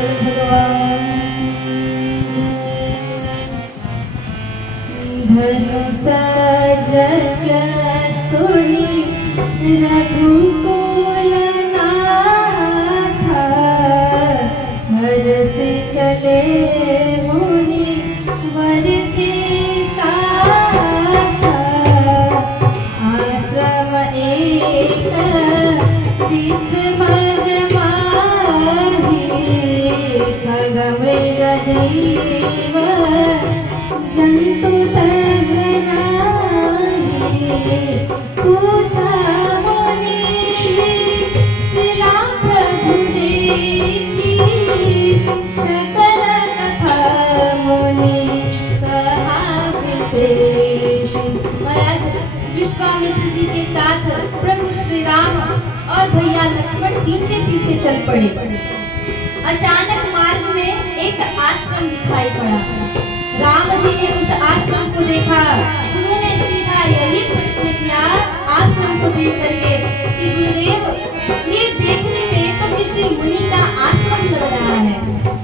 विठ्ठल भगवान धनुष यज्ञ सुनी रघुकुल नाथ हर्ष चले मुनि वर के साथ आश्रम एक दिख मग माही खग मृग जैव जंतु तह नाही पूछा मुनि शिला प्रभु देखी सकल कथा मुनि कहा विशेष। महाराज विश्वामित्र जी के साथ प्रभु श्री राम और भैया लक्ष्मण पीछे पीछे चल पड़े। अचानक मार्ग में एक आश्रम दिखाई पड़ा। राम जी ने उस आश्रम को देखा। उन्होंने सीधा यही प्रश्न किया आश्रम को देख करके कि गुरुदेव, ये देखने में तो किसी मुनि का आश्रम लग रहा है,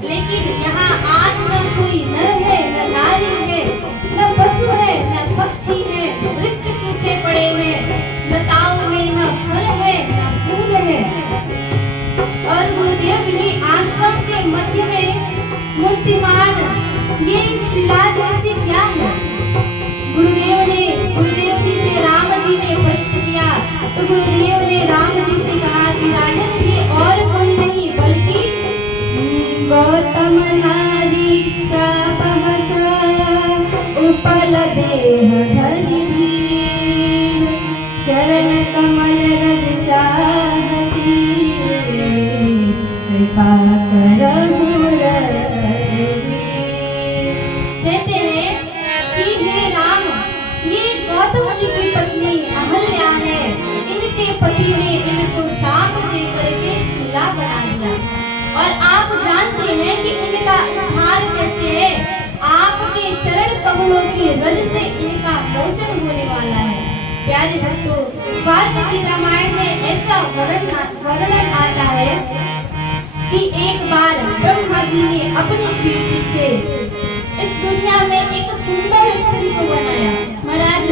लेकिन यहाँ आज न कोई नर है, न नारी है, न पशु है, न पक्षी है, वृक्ष सूखे पड़े हैं, लताओं में न फल है, न फूल है। और गुरुदेव, ये आश्रम के मध्य में मूर्तिमान ये शिला जैसी क्या है? गुरुदेव जी से राम जी ने प्रश्न किया तो गुरुदेव ने राम जी से कहा कि राजन, ये और कोई नहीं बल्कि गौतम नारी शापवश उपल देह धरि धीर चरण कमल रज चाहती कृपा कर कहते हैं कि हे राम, ये गौतम जी की पत्नी अहल्या है। इनके पति ने इनको शाप दे करके शिला बना दिया और आप जानते हैं कि इनका उद्धार कैसे है। आपके चरण कमलों की रज से इनका मोचन होने वाला है। प्यारे भक्तों, वाल्मीकि रामायण में ऐसा वर्णन आता है कि एक बार ब्रह्मा जी ने अपनी कीर्ति से इस दुनिया में एक सुंदर स्त्री को बनाया। महाराज,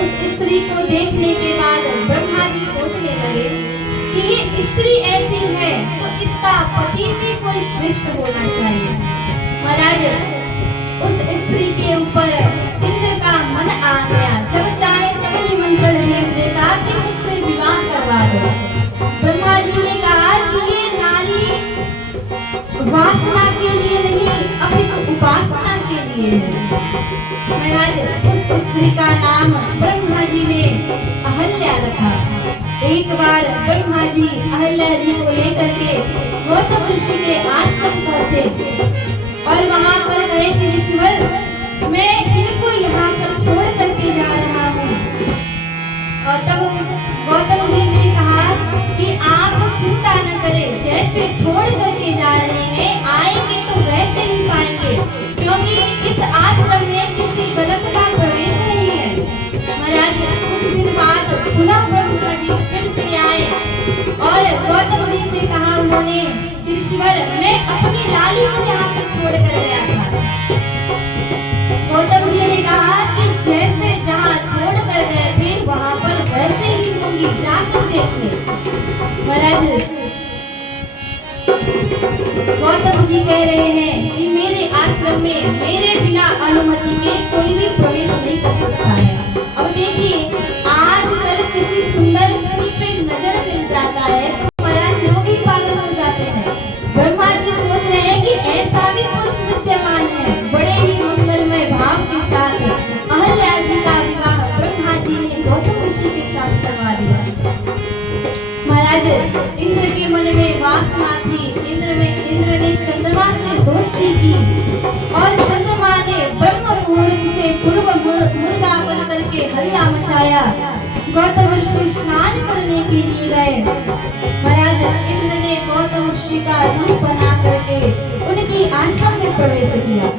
उस स्त्री को देखने के बाद ब्रह्मा जी सोचने लगे कि ये स्त्री ऐसी है तो इसका पति भी कोई श्रेष्ठ होना चाहिए। महाराज, उस स्त्री के ऊपर इंद्र का मन आ गया। जब चाहे तब निमंत्रण भेज देता कि मुझसे विवाह करवा दो। ब्रह्मा जी ने कहा कि ये नारी वासना के लिए नहीं अपितु उपासना के लिए है। महाराज, उस स्त्री का नाम ब्रह्मा जी ने अहल्या रखा। एक बार ब्रह्मा जी अहल्या जी को लेकर के गौतम ऋषि के आश्रम पहुंचे और वहां पर गए कि ऋषिवर, मैं इनको यहाँ पर छोड़ करके जा रहा हूँ। और तब गौतम जी ने कहा कि आप चिंता न करें, जैसे छोड़ करके जा रहे हैं आएंगे तो वैसे ही पाएंगे, क्योंकि इस आश्रम में किसी गलत का प्रवेश नहीं है। महाराज, कुछ दिन बाद पुनः ब्रह्मा जी फिर से आए और गौतम जी से कहा उन्होंने कि ऋषिवर, मैं अपनी लाली को यहाँ पर छोड़ कर गया था। गौतम जी ने कहा कि जैसे जहाँ छोड़ कर गए थे वहाँ पर वैसे ही होंगी, जाकर देखिए। महाराज, गौतम जी कह रहे हैं कि मेरे आश्रम में मेरे बिना अनुमति के कोई भी प्रवेश नहीं कर सकता है। अब देखिए, आजकल किसी सुंदर स्त्री पे नजर मिल जाता है तो महाराज लोग ही पागल हो जाते हैं। ब्रह्मा जी सोच रहे हैं कि ऐसा भी पुरुष विद्यमान है। बड़े ही मंगलमय भाव के साथ अहल्या जी का विवाह ब्रह्मा जी ने गौतम ऋषि के साथ करवा दिया। महाराज, इंद्र के मन में वासना थी। इंद्र ने चंद्रमा से दोस्ती की और चंद्रमा ने ब्रह्म मुहूर्त से पूर्व मुर्गा बन करके हल्ला मचाया। गौतम ऋषि स्नान करने के लिए गए। महाराज, इंद्र ने गौतम ऋषि का रूप बना करके उनकी आश्रम में प्रवेश किया।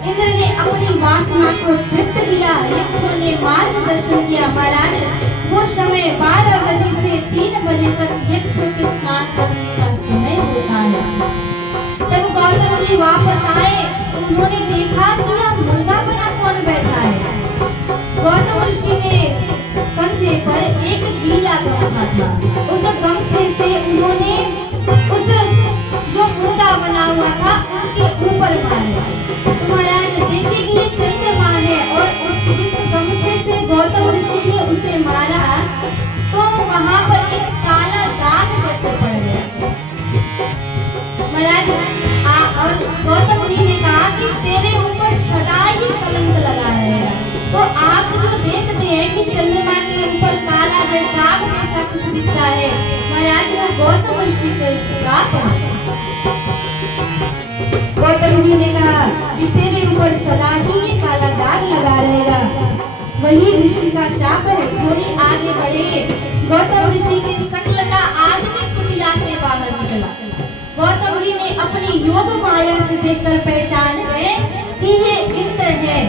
इंद्र ने अपनी वासना को तृप्त किया, यक्षों ने मार्गदर्शन किया। महाराज वो समय 12 बजे से 3 बजे तक यक्षों के स्नान करने का समय होता है। तब गौतम जी वापस आए, उन्होंने देखा कि यह मुंगा बना कौन बैठा है। गौतम ऋषि के कंधे पर एक गीला गमछा था। उस गमछे से उन्होंने उस जो मुर्गा बना हुआ था उसके ऊपर मारा। तो महाराज देखिए कि ये चंद्रमा है और उस जिस गमछे से गौतम ऋषि ने उसे मारा तो वहां पर एक काला दाग जैसे पड़ गया। महाराज और गौतम जी ने कहा कि तेरे ऊपर सदा ही कलंक लगा रहेगा। तो आप जो देखते हैं कि चंद्रमा के ऊपर काला दाग जैसा कुछ दिखता है, महाराज वो गौतम ऋषि का श्राप है। गौतम जी ने कहा कि तेरे ऊपर सदा ही ये काला दाग लगा रहेगा, वही ऋषि का शाप है। थोड़ी आगे बढ़े, गौतम ऋषि के शकल का आदमी कुटिया से बाहर निकला। गौतम जी ने अपनी योग माया से देखकर पहचान गए कि ये इंद्र है,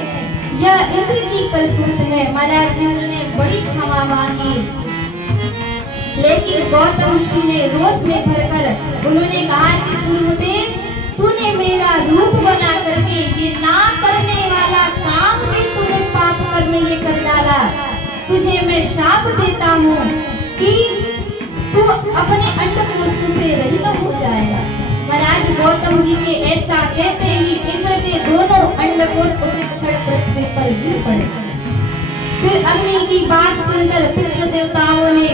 यह इंद्र की करतूत है। महाराज इंद्र ने बड़ी क्षमा मांगी, लेकिन गौतम ऋषि ने रोष में भरकर उन्होंने कहा कि दुर्मदेव, तूने मेरा रूप बना करके ये ना करने वाला काम भी तूने पाप कर्म ये कर डाला। तुझे मैं शाप देता हूँ कि तू अपने अंडकोश से रहित हो जाएगा। महाराज गौतम जी के ऐसा कहते ही इंद्र के दोनों अंडकोश उसी क्षण पृथ्वी पर गिर पड़े। फिर अग्नि की बात सुनकर पितृ देवताओं ने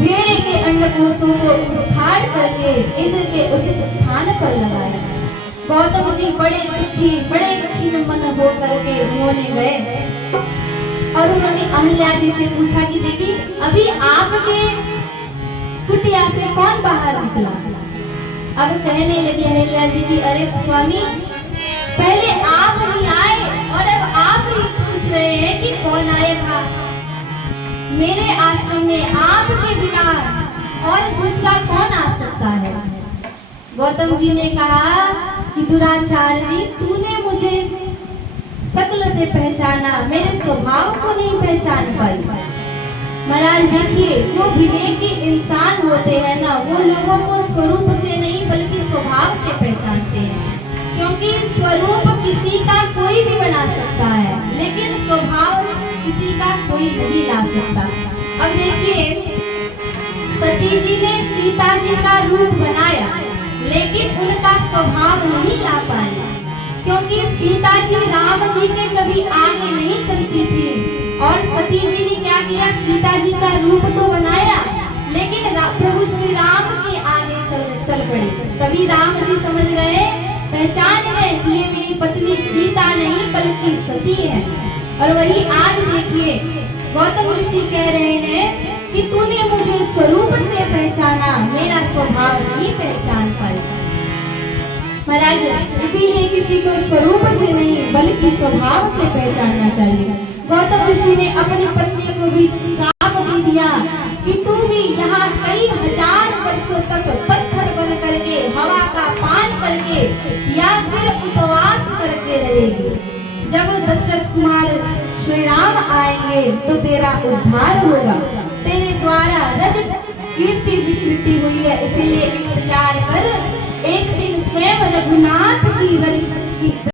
भेड़े के अंडकोशों को उखाड़ करके इंद्र के उचित स्थान पर लगाया। गौतम जी बड़े दुखी, बड़े खिन्न मन हो करके उन्होंने गए और उन्होंने अहल्या जी से पूछा कि देवी, अभी आपके कुटिया से कौन बाहर निकला? अब कहने लगे अहल्या जी की, अरे स्वामी, पहले आप ही आए और अब आप ही पूछ रहे हैं कि कौन आया था। मेरे आश्रम में आपके बिना और दूसरा कौन आ सकता है? गौतम जी ने कहा कि दुराचारिणी, तूने मुझे शकल से पहचाना, मेरे स्वभाव को नहीं पहचान पाई। महाराज देखिए, जो विवेकी इंसान होते हैं ना, वो लोगों को स्वरूप से नहीं बल्कि स्वभाव से पहचानते हैं, क्योंकि स्वरूप किसी का कोई भी बना सकता है, लेकिन स्वभाव किसी का कोई नहीं ला सकता। अब देखिए, सती जी ने सीता जी का रूप बनाया, लेकिन उनका स्वभाव नहीं ला पाई, क्योंकि सीता जी राम जी के कभी आगे नहीं चलती थी। और सती जी ने क्या किया, सीता जी का रूप तो बनाया, लेकिन प्रभु श्री राम के आगे चल पड़ी। तभी राम जी समझ गए, पहचान गए कि ये मेरी पत्नी सीता नहीं बल्कि सती है। और वही आज देखिए, गौतम ऋषि कह रहे हैं कि तूने मुझे स्वरूप से पहचाना, मेरा स्वभाव नहीं पहचान पाई। महाराज इसीलिए किसी को स्वरूप से नहीं बल्कि स्वभाव से पहचानना चाहिए। गौतम ऋषि ने अपनी पत्नी को भी श्राप दे दिया कि तू भी यहाँ कई हजार वर्षों तक पत्थर बन करके, हवा का पान करके या फिर उपवास करके रहेगी। जब दशरथ कुमार श्री राम आएंगे तो तेरा उद्धार होगा। तेरे द्वारा रजत कीर्ति विकृति हुई है, इसीलिए इंतजार कर, एक दिन स्वयं रघुनाथ की